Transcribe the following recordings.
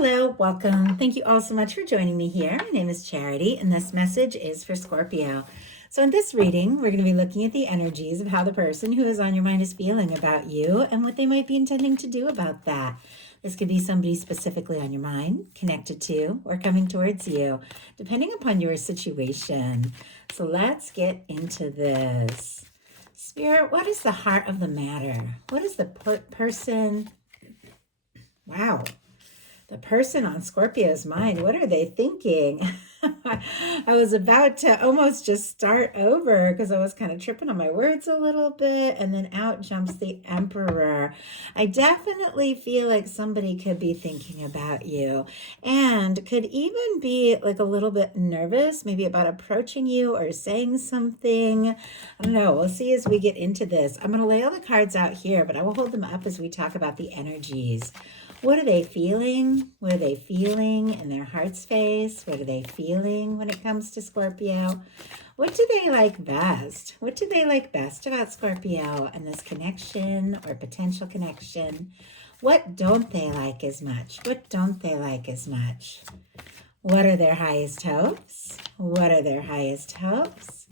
Hello, welcome. Thank you all so much for joining me here. My name is Charity, and this message is for Scorpio. So, in this reading, we're going to be looking at the energies of how the person who is on your mind is feeling about you and what they might be intending to do about that. This could be somebody specifically on your mind, connected to, or coming towards you, depending upon your situation. So, let's get into this. Spirit, what is the heart of the matter? What is the person? Wow. The person on Scorpio's mind, what are they thinking? I was about to almost just start over because I was kind of tripping on my words a little bit, and then out jumps the Emperor. I definitely feel like somebody could be thinking about you and could even be like a little bit nervous, maybe about approaching you or saying something. I don't know. We'll see as we get into this. I'm going to lay all the cards out here, but I will hold them up as we talk about the energies. What are they feeling? What are they feeling in their heart space? What are they feeling when it comes to Scorpio? What do they like best? What do they like best about Scorpio and this connection or potential connection? What don't they like as much? What don't they like as much? What are their highest hopes? What are their highest hopes?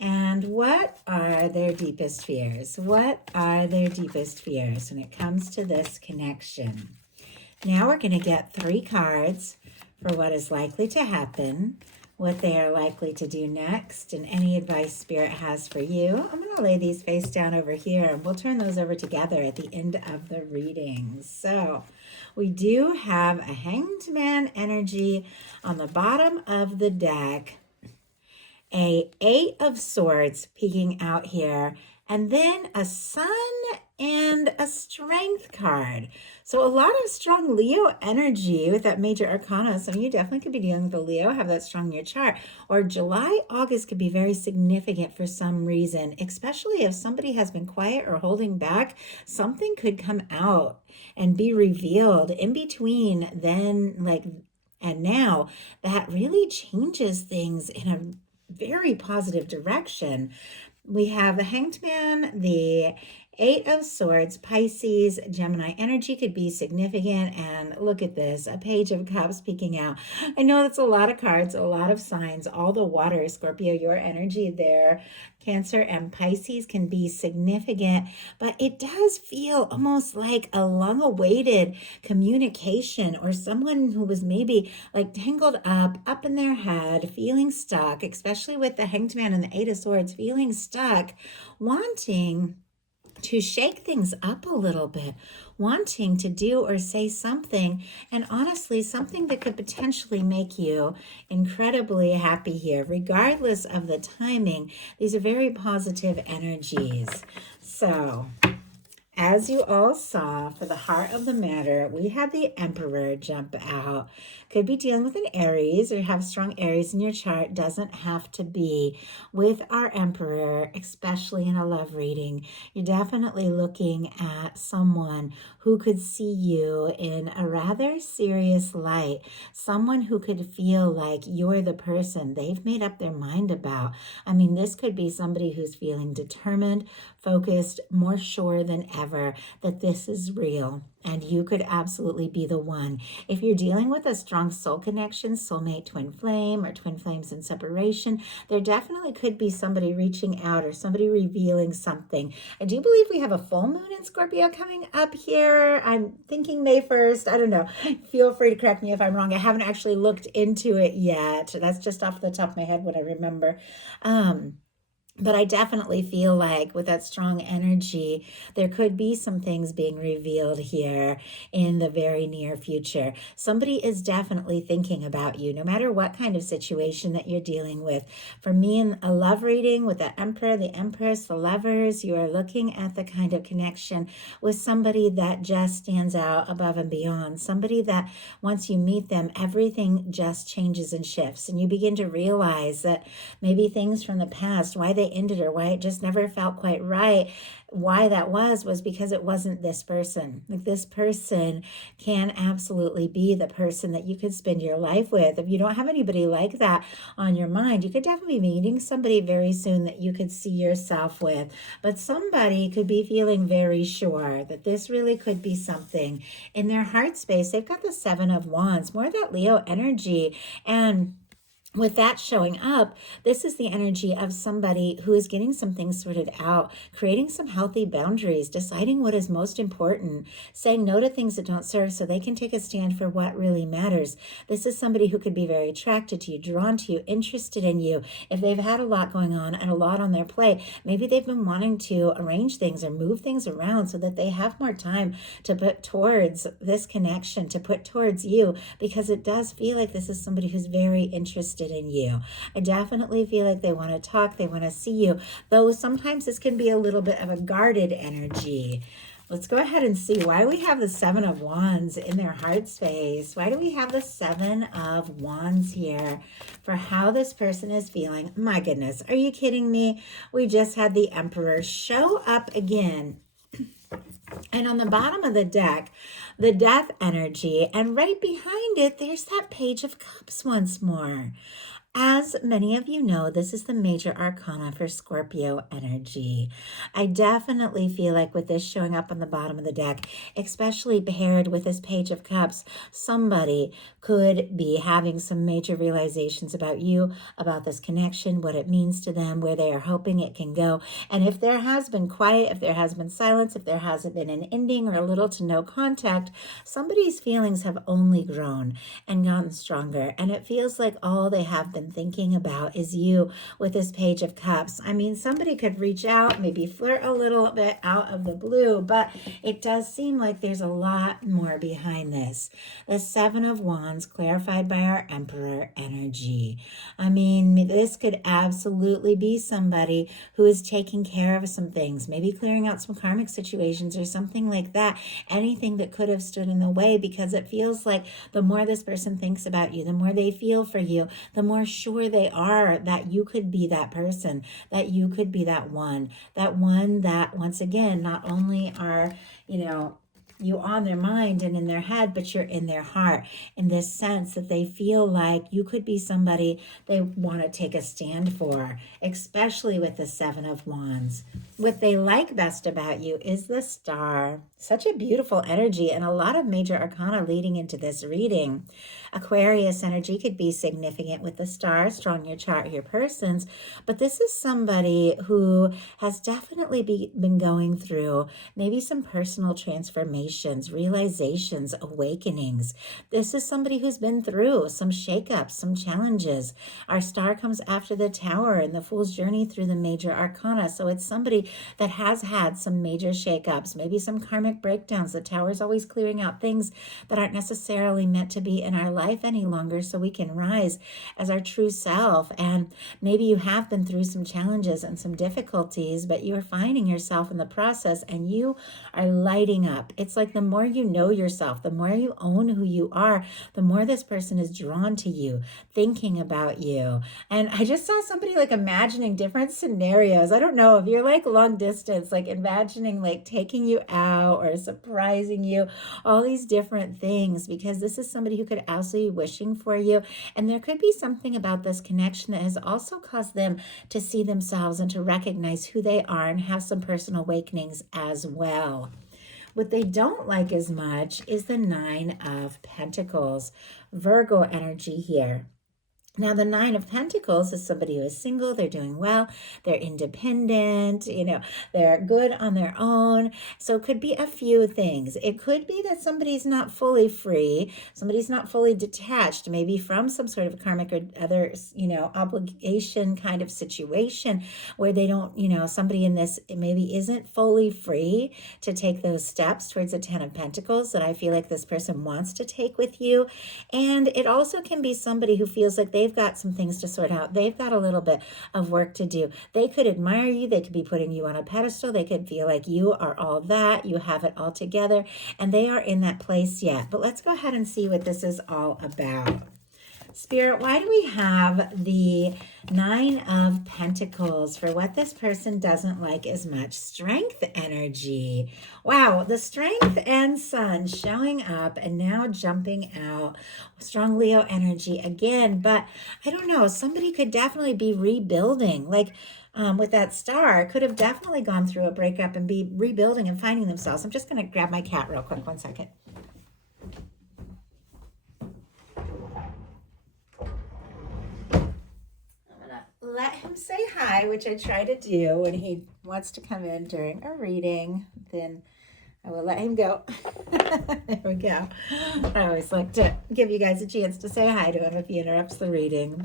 And what are their deepest fears? What are their deepest fears when it comes to this connection? Now we're going to get 3 cards for what is likely to happen, what they are likely to do next, and any advice Spirit has for you. I'm going to lay these face down over here, and we'll turn those over together at the end of the reading. So we do have a Hanged Man energy on the bottom of the deck, a 8 of Swords peeking out here, and then a Sun and a Strength card. So a lot of strong Leo energy with that major arcana. Some of you definitely could be dealing with a Leo, have that strong in your chart. Or July, August could be very significant for some reason, especially if somebody has been quiet or holding back. Something could come out and be revealed in between then, and now, that really changes things in a very positive direction. We have the Hanged Man, the 8 of Swords, Pisces, Gemini energy could be significant. And look at this, a Page of Cups peeking out. I know that's a lot of cards, a lot of signs, all the water. Scorpio, your energy there, Cancer and Pisces can be significant, but it does feel almost like a long-awaited communication, or someone who was maybe like tangled up in their head, feeling stuck, especially with the Hanged Man and the 8 of Swords, feeling stuck, wanting to shake things up a little bit, wanting to do or say something, and honestly, something that could potentially make you incredibly happy here. Regardless of the timing, these are very positive energies. So, as you all saw, for the heart of the matter, we had the Emperor jump out. Could be dealing with an Aries or have strong Aries in your chart. Doesn't have to be. With our Emperor, especially in a love reading, you're definitely looking at someone who could see you in a rather serious light. Someone who could feel like you're the person they've made up their mind about. I mean, this could be somebody who's feeling determined, focused, more sure than ever that this is real, and you could absolutely be the one. If you're dealing with a strong soul connection, soulmate, twin flame, or twin flames in separation, there definitely could be somebody reaching out or somebody revealing something. I do believe we have a full moon in Scorpio coming up here. I'm thinking May 1st. I don't know. Feel free to correct me if I'm wrong. I haven't actually looked into it yet. That's just off the top of my head what I remember. But I definitely feel like with that strong energy, there could be some things being revealed here in the very near future. Somebody is definitely thinking about you, no matter what kind of situation that you're dealing with. For me, in a love reading with the Emperor, the Empress, the Lovers, you are looking at the kind of connection with somebody that just stands out above and beyond. Somebody that once you meet them, everything just changes and shifts. And you begin to realize that maybe things from the past, why they they ended or why it just never felt quite right. Why that was because it wasn't this person. Like, this person can absolutely be the person that you could spend your life with. If you don't have anybody like that on your mind, you could definitely be meeting somebody very soon that you could see yourself with. But somebody could be feeling very sure that this really could be something in their heart space. They've got the Seven of Wands, more of that Leo energy. And with that showing up, this is the energy of somebody who is getting some things sorted out, creating some healthy boundaries, deciding what is most important, saying no to things that don't serve so they can take a stand for what really matters. This is somebody who could be very attracted to you, drawn to you, interested in you. If they've had a lot going on and a lot on their plate, maybe they've been wanting to arrange things or move things around so that they have more time to put towards this connection, to put towards you, because it does feel like this is somebody who's very interested in you. I definitely feel like they want to talk, they want to see you, though sometimes this can be a little bit of a guarded energy. Let's go ahead and see why we have the Seven of Wands in their heart space. Why do we have the Seven of Wands here for how this person is feeling? My goodness, are you kidding me? We just had the Emperor show up again. And on the bottom of the deck, the Death energy, and right behind it, there's that Page of Cups once more. As many of you know, this is the major arcana for Scorpio energy. I definitely feel like with this showing up on the bottom of the deck, especially paired with this Page of Cups, somebody could be having some major realizations about you, about this connection, what it means to them, where they are hoping it can go. And if there has been quiet, if there has been silence, if there hasn't been an ending or a little to no contact, somebody's feelings have only grown and gotten stronger. And it feels like all they have been thinking about is you with this Page of Cups. I mean, somebody could reach out, maybe flirt a little bit out of the blue, but it does seem like there's a lot more behind this. The Seven of Wands clarified by our Emperor energy. I mean, this could absolutely be somebody who is taking care of some things, maybe clearing out some karmic situations or something like that. Anything that could have stood in the way, because it feels like the more this person thinks about you, the more they feel for you, the more sure they are that you could be that person, that you could be that one that, once again, not only are, you on their mind and in their head, but you're in their heart, in this sense that they feel like you could be somebody they want to take a stand for, especially with the Seven of Wands. What they like best about you is the Star. Such a beautiful energy and a lot of major arcana leading into this reading. Aquarius energy could be significant with the Star, strong your chart, your persons, but this is somebody who has definitely been going through maybe some personal transformations, realizations, awakenings. This is somebody who's been through some shakeups, some challenges. Our Star comes after the Tower and the Fool's journey through the major arcana, so it's somebody that has had some major shakeups, maybe some karmic breakdowns. The Tower is always clearing out things that aren't necessarily meant to be in our life any longer so we can rise as our true self. And maybe you have been through some challenges and some difficulties, but you're finding yourself in the process and you are lighting up. It's like the more you know yourself, the more you own who you are, the more this person is drawn to you, thinking about you. And I just saw somebody like imagining different scenarios. I don't know if you're like long distance, like imagining like taking you out or surprising you, all these different things, because this is somebody who could absolutely be wishing for you. And there could be something about this connection that has also caused them to see themselves and to recognize who they are and have some personal awakenings as well. What they don't like as much is the Nine of Pentacles, Virgo energy here. Now, the Nine of Pentacles is somebody who is single, they're doing well, they're independent, they're good on their own. So it could be a few things. It could be that somebody's not fully free, somebody's not fully detached, maybe from some sort of karmic or other, obligation kind of situation where they don't, somebody in this maybe isn't fully free to take those steps towards the Ten of Pentacles that I feel like this person wants to take with you. And it also can be somebody who feels like they've got some things to sort out. They've got a little bit of work to do. They could admire you. They could be putting you on a pedestal. They could feel like you are all that. You have it all together. And they are in that place yet. But let's go ahead and see what this is all about. Spirit, why do we have the Nine of Pentacles for what this person doesn't like as much? Strength energy. Wow, the Strength and Sun showing up and now jumping out. Strong Leo energy again, but I don't know, somebody could definitely be rebuilding. Like with that Star, could have definitely gone through a breakup and be rebuilding and finding themselves. I'm just going to grab my cat real quick. 1 second. Let him say hi, which I try to do when he wants to come in during a reading. Then I will let him go. There we go. I always like to give you guys a chance to say hi to him if he interrupts the reading.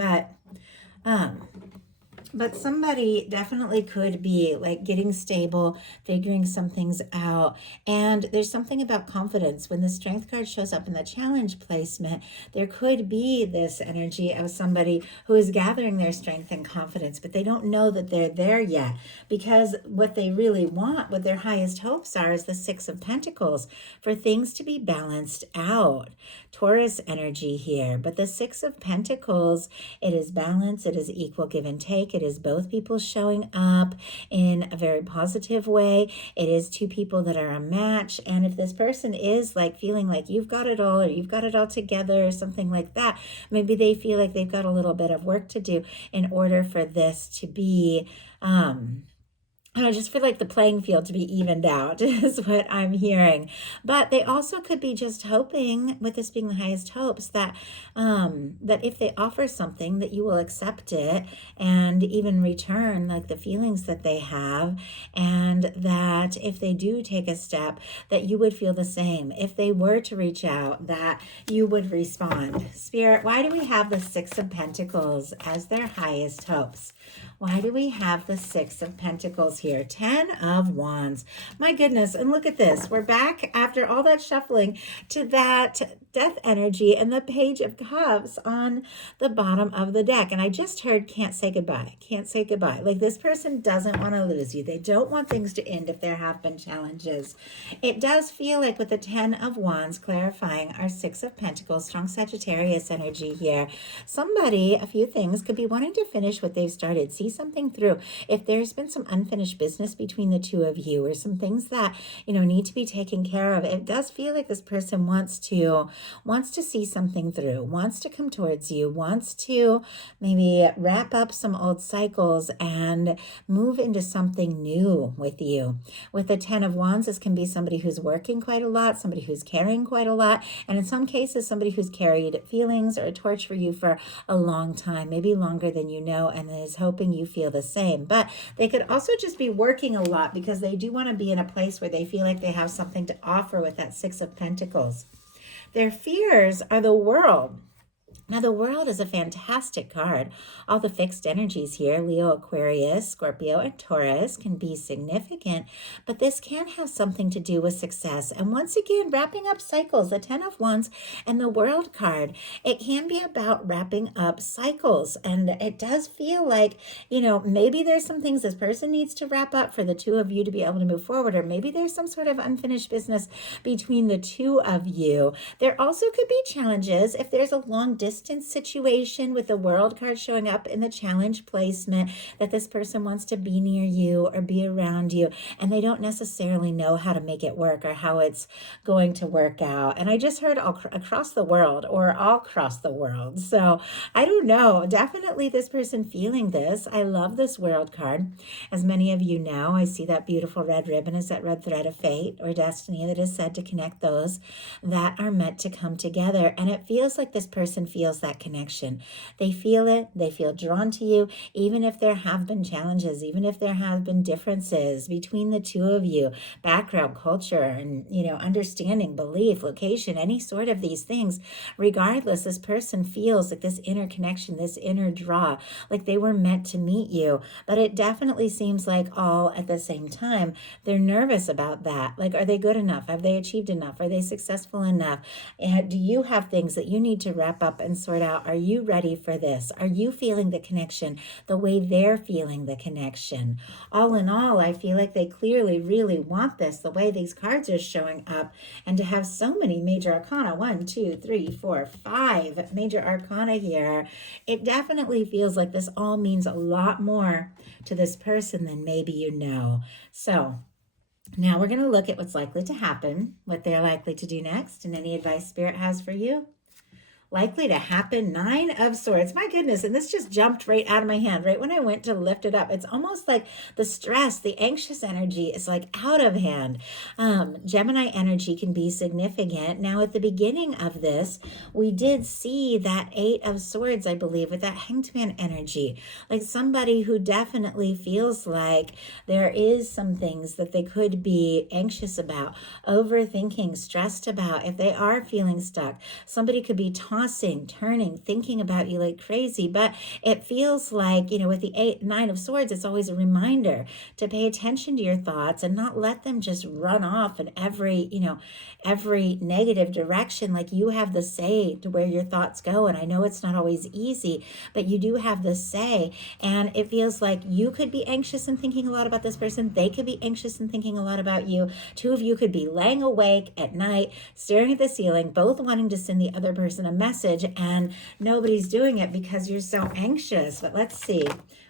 But somebody definitely could be like getting stable, figuring some things out. And there's something about confidence. When the Strength card shows up in the challenge placement, there could be this energy of somebody who is gathering their strength and confidence, but they don't know that they're there yet, because what they really want, what their highest hopes are, is the Six of Pentacles, for things to be balanced out. Taurus energy here, but the Six of Pentacles, it is balance, it is equal give and take. It is both people showing up in a very positive way. It is two people that are a match. And if this person is like feeling like you've got it all, or you've got it all together, or something like that, maybe they feel like they've got a little bit of work to do in order for this to be just for like the playing field to be evened out is what I'm hearing. But they also could be just hoping, with this being the highest hopes, that that if they offer something, that you will accept it and even return like the feelings that they have, and that if they do take a step, that you would feel the same. If they were to reach out, that you would respond. Spirit, why do we have the Six of Pentacles as their highest hopes? Why do we have the Six of Pentacles here? 10 of Wands. My goodness. And look at this. We're back after all that shuffling to that Death energy and the Page of Cups on the bottom of the deck. And I just heard can't say goodbye. Can't say goodbye. Like this person doesn't want to lose you. They don't want things to end if there have been challenges. It does feel like with the 10 of Wands clarifying our Six of Pentacles, strong Sagittarius energy here. Somebody, a few things, could be wanting to finish what they've started. See something through. If there's been some unfinished business between the two of you, or some things that, need to be taken care of, it does feel like this person wants to see something through, wants to come towards you, wants to maybe wrap up some old cycles and move into something new with you. With the 10 of Wands, this can be somebody who's working quite a lot, somebody who's carrying quite a lot, and in some cases, somebody who's carried feelings or a torch for you for a long time, maybe longer than you know, and is hoping you feel the same. But they could also just be working a lot because they do want to be in a place where they feel like they have something to offer with that Six of Pentacles. Their fears are the world. Now, the World is a fantastic card. All the fixed energies here, Leo, Aquarius, Scorpio, and Taurus, can be significant, but this can have something to do with success. And once again, wrapping up cycles, the 10 of Wands and the World card, it can be about wrapping up cycles. And it does feel like, maybe there's some things this person needs to wrap up for the two of you to be able to move forward, or maybe there's some sort of unfinished business between the two of you. There also could be challenges if there's a long distance situation with the World card showing up in the challenge placement, that this person wants to be near you or be around you, and they don't necessarily know how to make it work or how it's going to work out. And I just heard across the world, or all across the world. So I don't know. Definitely this person feeling this. I love this World card. As many of you know, I see that beautiful red ribbon is that red thread of fate or destiny that is said to connect those that are meant to come together. And it feels like this person feels that connection. They feel it. They feel drawn to you, even if there have been challenges, even if there have been differences between the two of you, background, culture, and, understanding, belief, location, any sort of these things. Regardless, this person feels like this inner connection, this inner draw, like they were meant to meet you. But it definitely seems like all at the same time, they're nervous about that. Like, are they good enough? Have they achieved enough? Are they successful enough? And do you have things that you need to wrap up and sort out, are you ready for this? Are you feeling the connection the way they're feeling the connection? All in all, I feel like they clearly really want this, the way these cards are showing up. And to have so many major arcana, 1, 2, 3, 4, 5 major arcana here, it definitely feels like this all means a lot more to this person than maybe you know. So now we're going to look at what's likely to happen, what they're likely to do next, and any advice Spirit has for you. Likely to happen, 9 of Swords. My goodness, and this just jumped right out of my hand right when I went to lift it up. It's almost like the stress, the anxious energy is like out of hand. Gemini energy can be significant. Now, at the beginning of this, we did see that 8 of Swords, I believe, with that Hanged Man energy. Like somebody who definitely feels like there is some things that they could be anxious about, overthinking, stressed about. If they are feeling stuck, somebody could be tossing, turning, thinking about you like crazy. But it feels like, with the 9 of Swords, it's always a reminder to pay attention to your thoughts and not let them just run off in every negative direction. Like you have the say to where your thoughts go. And I know it's not always easy, but you do have the say. And it feels like you could be anxious and thinking a lot about this person. They could be anxious and thinking a lot about you. Two of you could be laying awake at night, staring at the ceiling, both wanting to send the other person a message, and nobody's doing it because you're so anxious. But let's see.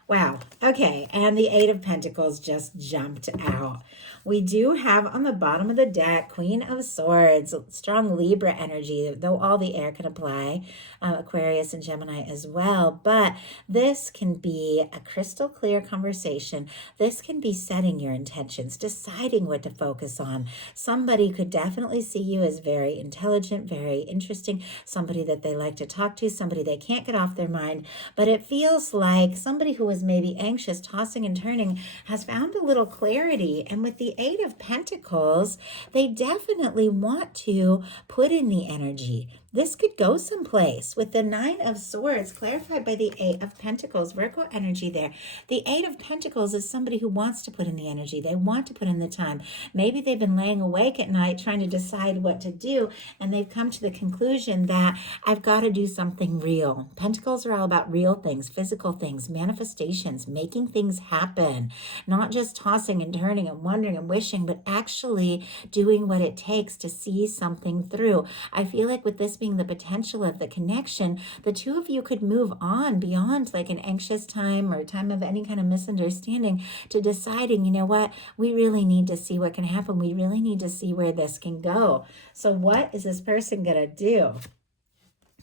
Wow. Okay. And the 8 of Pentacles just jumped out. We do have on the bottom of the deck, Queen of Swords, strong Libra energy, though all the air can apply, Aquarius and Gemini as well. But this can be a crystal clear conversation. This can be setting your intentions, deciding what to focus on. Somebody could definitely see you as very intelligent, very interesting, somebody that they like to talk to, somebody they can't get off their mind. But it feels like somebody who was maybe anxious, tossing and turning, has found a little clarity. And with the 8 of Pentacles, they definitely want to put in the energy. This could go someplace. With the 9 of Swords, clarified by the 8 of Pentacles, Virgo energy there. The 8 of Pentacles is somebody who wants to put in the energy. They want to put in the time. Maybe they've been laying awake at night trying to decide what to do, and they've come to the conclusion that I've got to do something real. Pentacles are all about real things, physical things, manifestations, making things happen. Not just tossing and turning and wondering and wishing, but actually doing what it takes to see something through. I feel like with this being the potential of the connection, the two of you could move on beyond like an anxious time or time of any kind of misunderstanding to deciding, you know what, we really need to see what can happen. We really need to see where this can go. So what is this person going to do?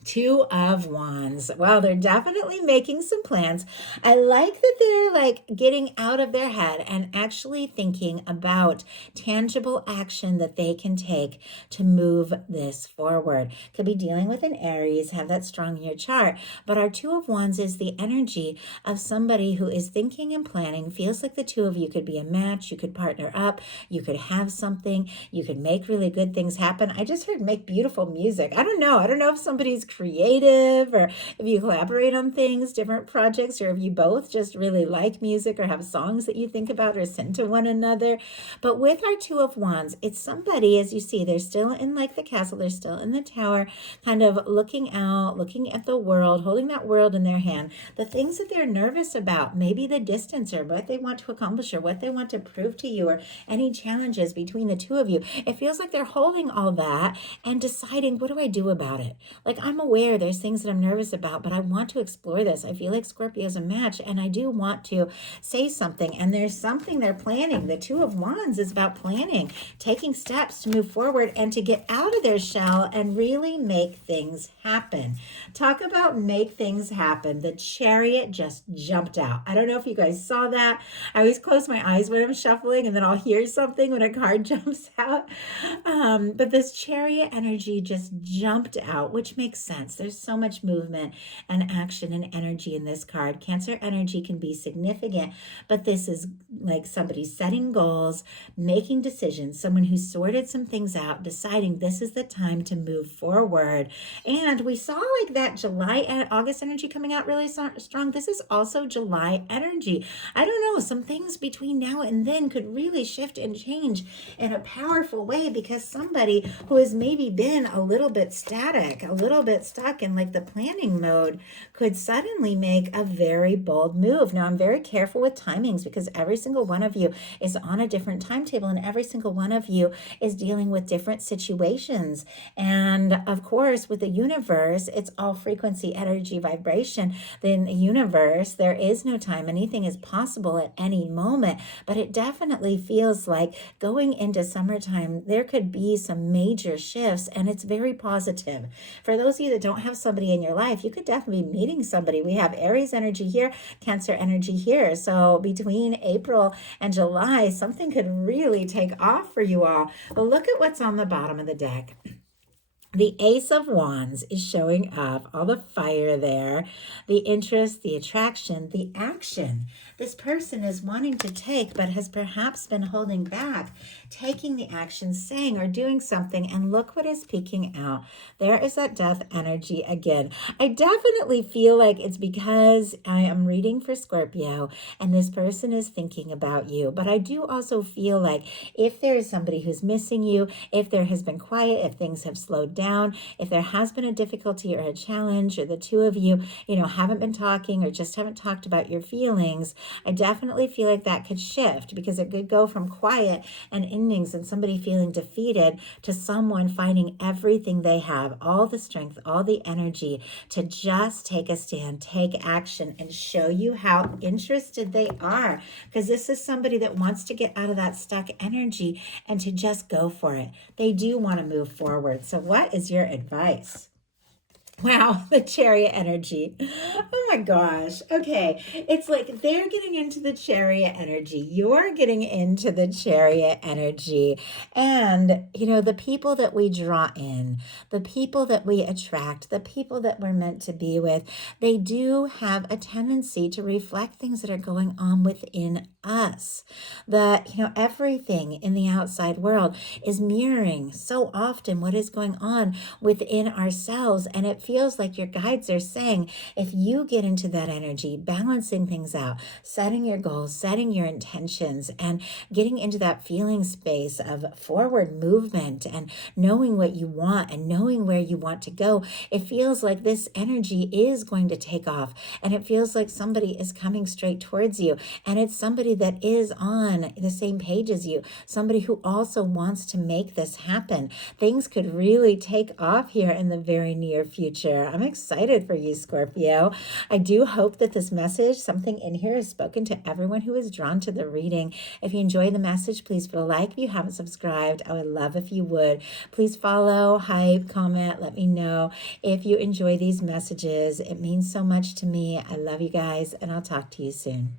2 of Wands. Well, they're definitely making some plans. I like that they're like getting out of their head and actually thinking about tangible action that they can take to move this forward. Could be dealing with an Aries, have that strong in your chart. But our 2 of Wands is the energy of somebody who is thinking and planning, feels like the two of you could be a match. You could partner up. You could have something. You could make really good things happen. I just heard make beautiful music. I don't know if somebody's creative or if you collaborate on things, different projects, or if you both just really like music or have songs that you think about or send to one another. But with our 2 of Wands, it's somebody, as you see, they're still in like the castle, they're still in the tower, kind of looking out, looking at the world, holding that world in their hand. The things that they're nervous about, maybe the distance or what they want to accomplish or what they want to prove to you or any challenges between the two of you. It feels like they're holding all that and deciding, what do I do about it? Like, I'm aware there's things that I'm nervous about, but I want to explore this. I feel like Scorpio is a match, and I do want to say something. And there's something they're planning. The 2 of Wands is about planning, taking steps to move forward and to get out of their shell and really make things happen. Talk about make things happen. The Chariot just jumped out. I don't know if you guys saw that. I always close my eyes when I'm shuffling, and then I'll hear something when a card jumps out. But this Chariot energy just jumped out, which makes sense. There's so much movement and action and energy in this card. Cancer energy can be significant, but this is like somebody setting goals, making decisions, someone who sorted some things out, deciding this is the time to move forward. And we saw like that July and August energy coming out really strong. This is also July energy. I don't know, some things between now and then could really shift and change in a powerful way, because somebody who has maybe been a little bit static, a little bit bit stuck in like the planning mode could suddenly make a very bold move. Now, I'm very careful with timings because every single one of you is on a different timetable and every single one of you is dealing with different situations. And of course, with the universe, it's all frequency, energy, vibration. In the universe, there is no time. Anything is possible at any moment, but it definitely feels like going into summertime, there could be some major shifts, and it's very positive. For those of you that don't have somebody in your life, you could definitely be meeting somebody. We have Aries energy here, Cancer energy here. So between April and July, something could really take off for you all. But look at what's on the bottom of the deck. The Ace of Wands is showing up, all the fire there, the interest, the attraction, the action. This person is wanting to take, but has perhaps been holding back, taking the action, saying or doing something, and look what is peeking out. There is that death energy again. I definitely feel like it's because I am reading for Scorpio, and this person is thinking about you. But I do also feel like if there is somebody who's missing you, if there has been quiet, if things have slowed down, if there has been a difficulty or a challenge, or the two of you, haven't been talking or just haven't talked about your feelings, I definitely feel like that could shift because it could go from quiet and endings and somebody feeling defeated to someone finding everything they have, all the strength, all the energy to just take a stand, take action, and show you how interested they are. Because this is somebody that wants to get out of that stuck energy and to just go for it. They do want to move forward. So what is your advice? Wow, the Chariot energy. Oh my gosh. Okay. It's like they're getting into the Chariot energy. You're getting into the Chariot energy. And, the people that we draw in, the people that we attract, the people that we're meant to be with, they do have a tendency to reflect things that are going on within us. Everything in the outside world is mirroring so often what is going on within ourselves. And it feels like your guides are saying, if you get into that energy, balancing things out, setting your goals, setting your intentions, and getting into that feeling space of forward movement and knowing what you want and knowing where you want to go, it feels like this energy is going to take off. And it feels like somebody is coming straight towards you. And it's somebody that is on the same page as you, somebody who also wants to make this happen. Things could really take off here in the very near future. I'm excited for you, Scorpio. I do hope that this message, something in here, is spoken to everyone who is drawn to the reading. If you enjoy the message, please put a like. If you haven't subscribed, I would love if you would. Please follow, hype, comment, let me know if you enjoy these messages. It means so much to me. I love you guys, and I'll talk to you soon.